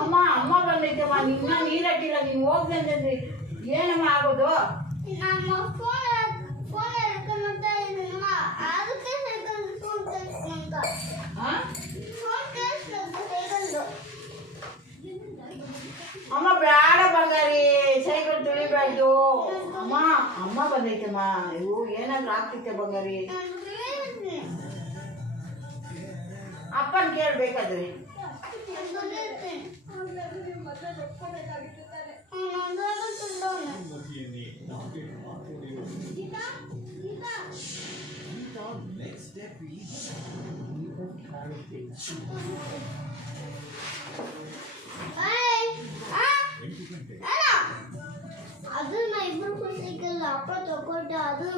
ಅಮ್ಮ ಅಮ್ಮ ಬಂದೈತಮ್ಮ ನಿನ್ನ ನೀರಟ್ಟಿಲ್ಲ ನೀನು ಹೋಗ್ದೆ ಅಂತಂದ್ರಿ ಏನಮ್ಮ ಆಗೋದು ಅಮ್ಮ ಬೇಡ ಬಂಗಾರಿ ಸೈಕಲ್ ತುಳಿಬಾರ್ದು ಅಮ್ಮ ಅಮ್ಮ ಬಂದೈತಮ್ಮ ಇವು ಏನಾದ್ರೂ ಆಗ್ತೈತೆ ಬಂಗಾರಿ ಅಪ್ಪನ ಕೇಳ್ಬೇಕಾದ್ರೆ ಅದು ನಾ ಇಬ್ರು ಸೈಕಲ್ ಅಪ್ಪ ತಗೊಂಡ ಅದು